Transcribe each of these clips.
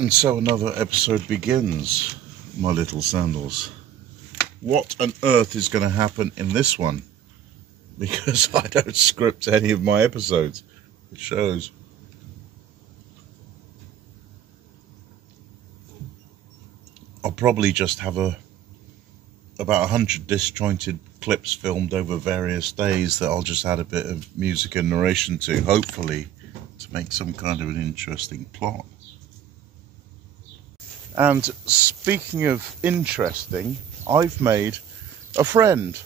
And so another episode begins, my little sandals. What on earth is going to happen in this one? Because I don't script any of my episodes. It shows. I'll probably just have about 100 disjointed clips filmed over various days that I'll just add a bit of music and narration to, hopefully, to make some kind of an interesting plot. And speaking of interesting, I've made a friend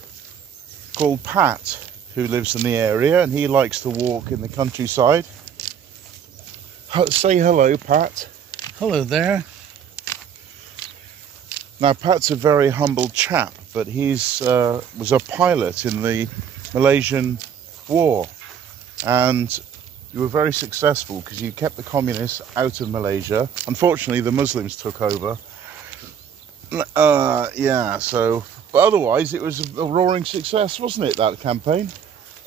called Pat who lives in the area, and he likes to walk in the countryside. Say hello, Pat. Hello there. Now, Pat's a very humble chap, but he's was a pilot in the Malaysian war, and you were very successful because you kept the communists out of Malaysia. Unfortunately, the Muslims took over. Yeah, so... But otherwise, it was a roaring success, wasn't it, that campaign?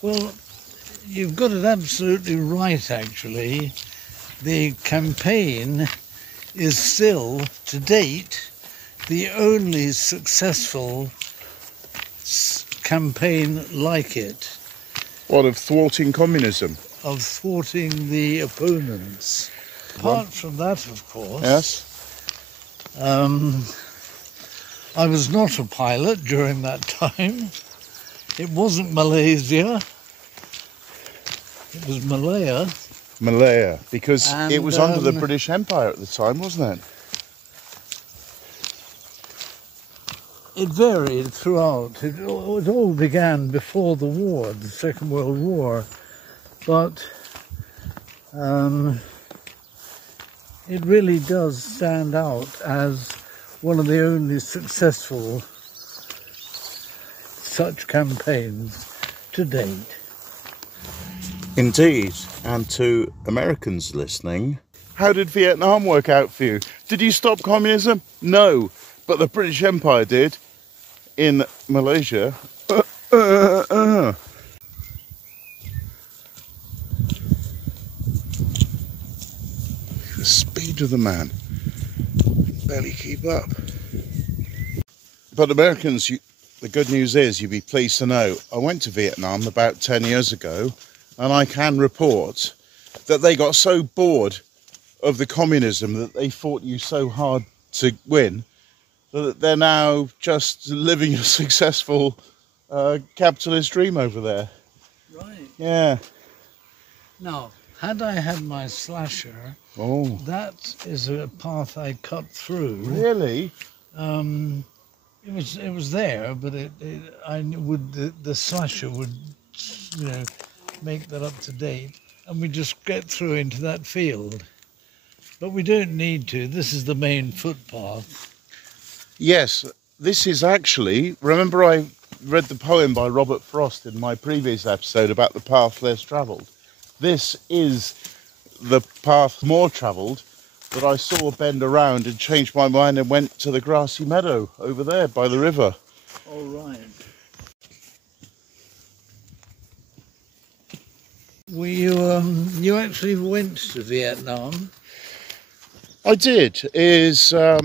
Well, you've got it absolutely right, actually. The campaign is still, to date, the only successful campaign like it. What, of thwarting communism? Of thwarting the opponents. Apart from that, of course. Yes. I was not a pilot during that time. It wasn't Malaysia. It was Malaya. Malaya, because And, it was under the British Empire at the time, wasn't it? It varied throughout. It all began before the war, the Second World War. But it really does stand out as one of the only successful such campaigns to date. Indeed. And to Americans listening, how did Vietnam work out for you? Did you stop communism? No, but the British Empire did in Malaysia. The speed of the man. Barely keep up. But Americans, the good news is, you'd be pleased to know, I went to Vietnam about 10 years ago, and I can report that they got so bored of the communism that they fought you so hard to win, that they're now just living a successful capitalist dream over there. Right. Yeah. Now, had I had my slasher, that is a path I cut through. Really? It was there, but the slasher would, make that up to date, and we just get through into that field. But we don't need to. This is the main footpath. Yes, this is actually, remember I read the poem by Robert Frost in my previous episode about the path less travelled. This is the path more travelled that I saw bend around and changed my mind and went to the grassy meadow over there by the river. All right. You actually went to Vietnam? I did. As a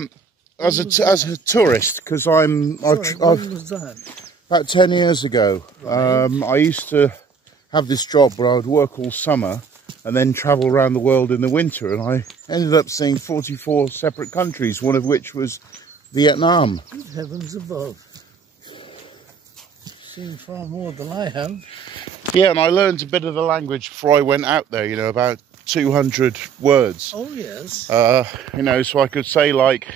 tourist, because when was that? About 10 years ago. Right. I used to have this job where I would work all summer and then travel around the world in the winter, and I ended up seeing 44 separate countries, one of which was Vietnam. Good heavens above. Seen far more than I have. Yeah, and I learned a bit of the language before I went out there, about 200 words. Oh, yes. So I could say, like,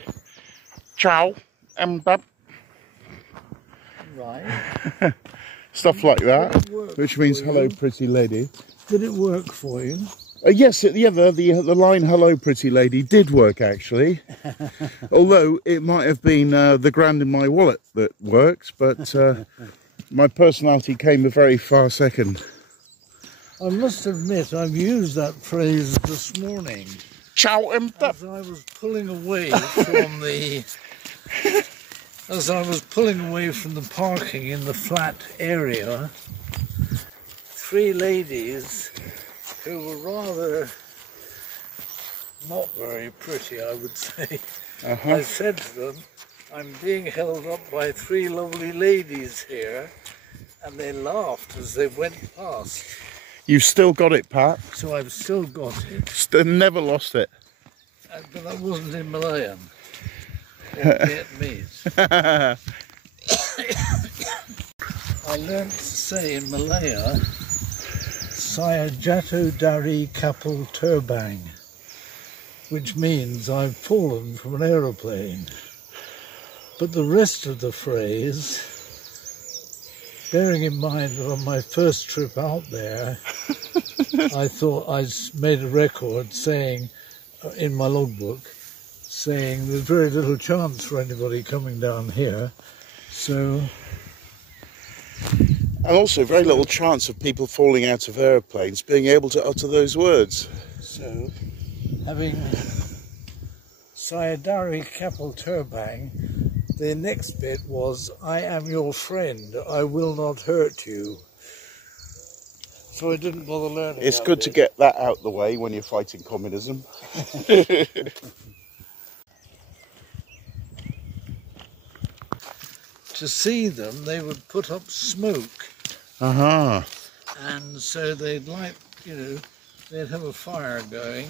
ciao, bap. Right. Stuff like that, which means hello, pretty lady. Did it work for you? Yes, the line hello, pretty lady did work, actually. Although it might have been the grand in my wallet that worked, but my personality came a very far second. I must admit, I've used that phrase this morning. Ciao, as I was pulling away from the... As I was pulling away from the parking in the flat area, three ladies who were rather not very pretty, I would say. Uh-huh. I said to them, I'm being held up by 3 lovely ladies here, and they laughed as they went past. You've still got it, Pat. So I've still got it. Still never lost it. But that wasn't in Malayan or Vietnamese. I learnt to say in Malaya, Saya Jatuh dari kapal terbang, which means I've fallen from an aeroplane. But the rest of the phrase, bearing in mind that on my first trip out there, I thought I made a record saying, in my logbook, saying there's very little chance for anybody coming down here, so... And also very little chance of people falling out of aeroplanes being able to utter those words. So, having Sayadari Kapal Terbang, the next bit was, I am your friend, I will not hurt you. So I didn't bother learning. It's good to get that out the way when you're fighting communism. To see them, they would put up smoke. Uh-huh. And so they'd light, they'd have a fire going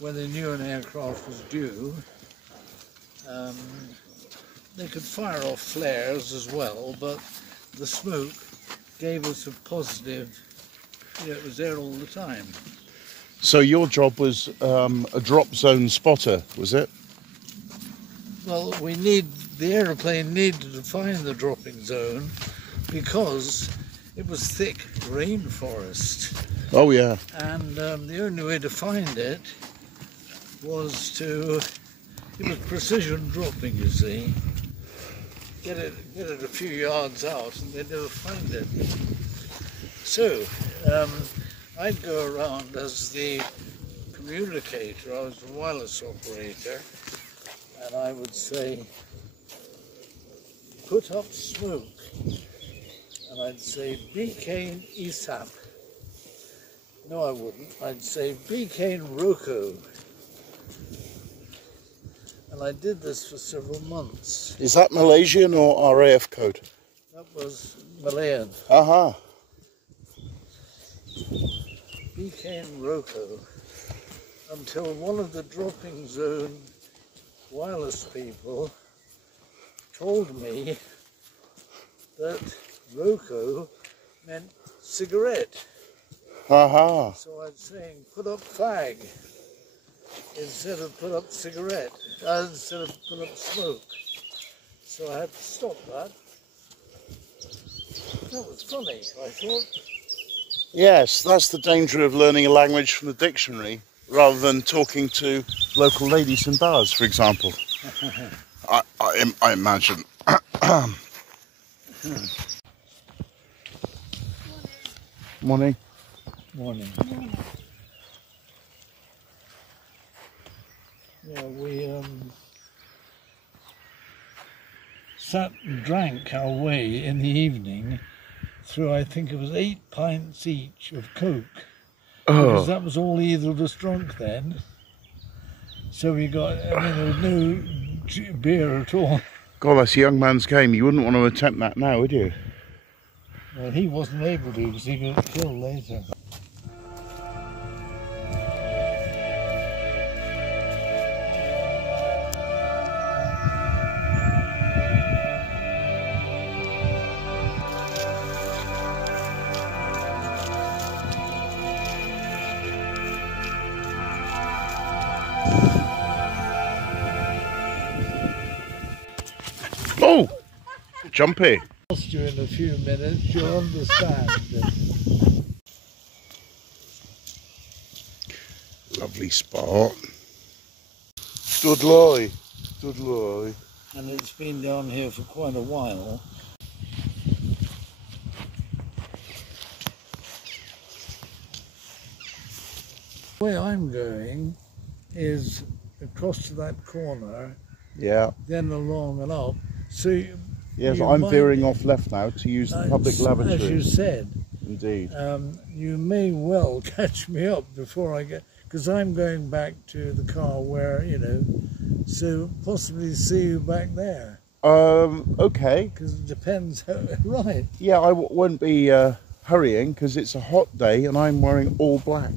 when they knew an aircraft was due. They could fire off flares as well, but the smoke gave us a positive, it was there all the time. So your job was a drop zone spotter, was it? Well, the aeroplane needed to find the dropping zone because it was thick rainforest. Oh yeah. And the only way to find it was it was precision dropping, you see. Get it a few yards out and they'd never find it. So, I'd go around as the communicator, I was the wireless operator, and I would say, put up smoke. And I'd say, Bikain Isap. No, I wouldn't. I'd say, Bikain Roko. And I did this for several months. Is that Malaysian or RAF code? That was Malayan. Uh-huh. Bikain Roko. Until one of the dropping zone wireless people told me that Roko meant cigarette. Uh-huh. So I'm saying put up fag instead of put up cigarette, instead of put up smoke. So I had to stop that. That was funny, I thought. Yes, that's the danger of learning a language from the dictionary rather than talking to local ladies in bars, for example. I imagine. Morning. Morning. Yeah, we sat and drank our way in the evening through, I think it was 8 pints each of Coke. Because that was all either of us drunk then. So we got, there was no beer at all. God, that's a young man's game. You wouldn't want to attempt that now, would you? Well, he wasn't able to because he got killed later. Oh! Jumpy. You in a few minutes, you'll understand. Lovely spot. Dudley. Dudley. And it's been down here for quite a while. The way I'm going is across to that corner, Yeah. then along and up. So Yes, I'm veering off left now to use the public lavatory. As you said. Indeed. You may well catch me up before I get, Because I'm going back to the car where, you know, so possibly see you back there. Okay. Because it depends how, right. Yeah, I won't be hurrying because it's a hot day and I'm wearing all black.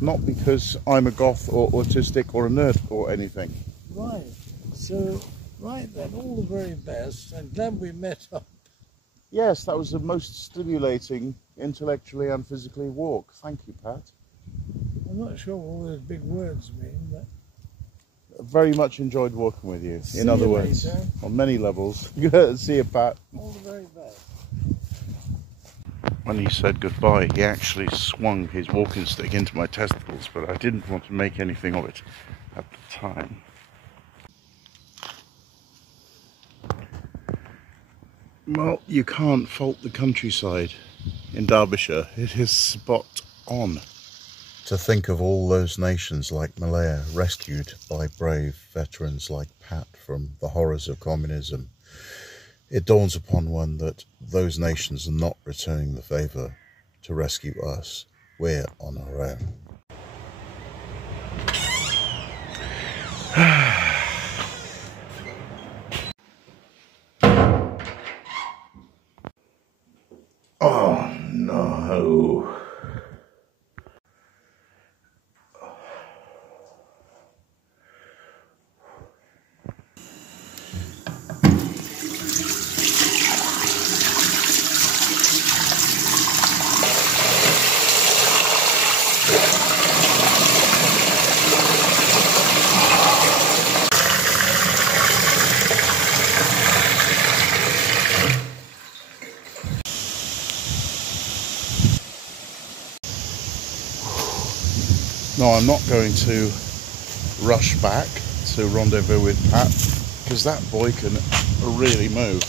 Not because I'm a goth or autistic or a nerd or anything. Right. So, right then, all the very best. I'm glad we met up. Yes, that was the most stimulating intellectually and physically walk. Thank you, Pat. I'm not sure what all those big words mean, but... Very much enjoyed walking with you, See in other you words, later. on many levels. See you, Pat. All the very best. When he said goodbye, he actually swung his walking stick into my testicles, but I didn't want to make anything of it at the time. Well, you can't fault the countryside in Derbyshire. It is spot on. To think of all those nations like Malaya rescued by brave veterans like Pat from the horrors of communism, it dawns upon one that those nations are not returning the favour to rescue us. We're on our own. Oh no. No, I'm not going to rush back to rendezvous with Pat because that boy can really move.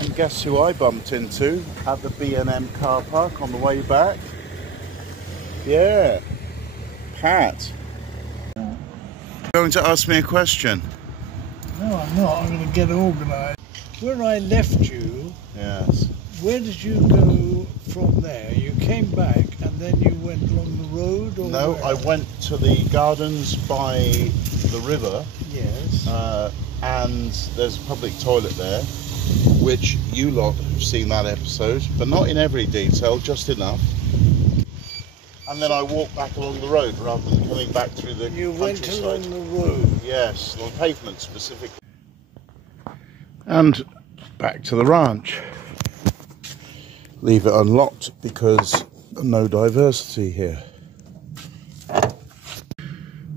And guess who I bumped into at the B&M car park on the way back? Yeah, Pat. Going to ask me a question? No, I'm not. I'm going to get organised. Where I left you, Yes. where did you go from there? You came back and then you went along the road? Or No, where? I went to the gardens by the river. Yes. And there's a public toilet there, which you lot have seen that episode, but not in every detail, just enough. And then I walked back along the road rather than coming back through the You went countryside. along the road? Yes, on pavement specifically. And back to the ranch. Leave it unlocked because no diversity here.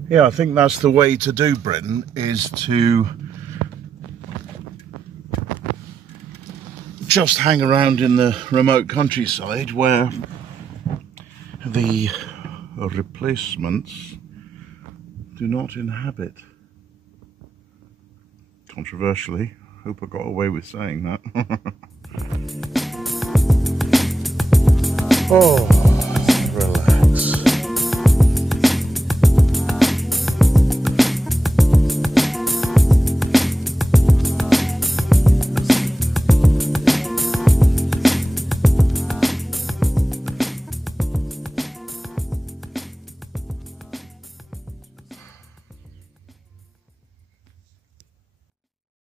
Yeah, I think that's the way to do Britain, is to just hang around in the remote countryside where the replacements do not inhabit. Controversially, hope I got away with saying that. Oh.